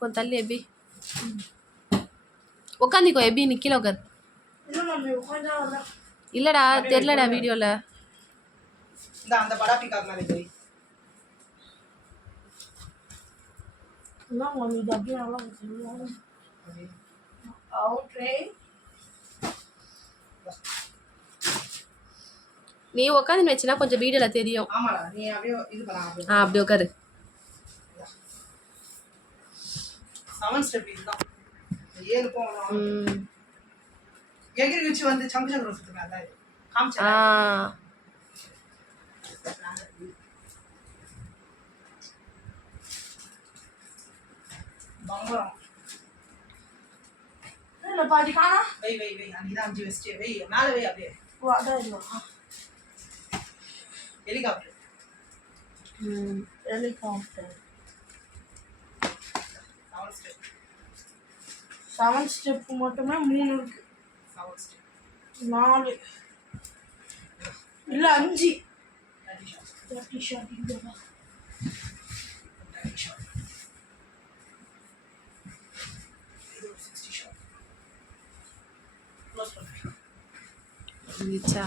கொஞ்சம் தள்ளி எப்படி உட்காந்துக்கோ எப்படி நீ கீழே உட்காரு. இல்லடா தெரியலடா வீடியோல. அந்த படாபி கார்னால போய் நான் மம்மி டப்பி நல்லா வச்சிருக்கேன். அவுட்ரே நீ உட்காந்து வச்சினா கொஞ்சம் வீடியோல தெரியும். ஆமாடா நீ அப்படியே இது பண்ண. அப்படி உட்காரு. 7 ஸ்டெப் இதுதான். 7 போறோம். எகிரி வச்சு வந்து சங்கு சக்கரம் சுத்துறாங்க. காமிச்சா பங்கரம். இல்ல பாதி காணா. வை அங்கதான் 5 வெஸ்ட் வை மேல வை அப்படியே. ஓ அதான் இது. ஹெலிகாப்டர். ஹெலிகாப்டர். 7 ஸ்டெப். 7 ஸ்டெப் மட்டுமே 3 இருக்கு. 7 ஸ்டெப். 4 இல்ல 5. 30 ஷாட் இங்க வா. 30 ஷாட். 60 ஷாட். க்ளோஸ் பண்ணு. நிச்சா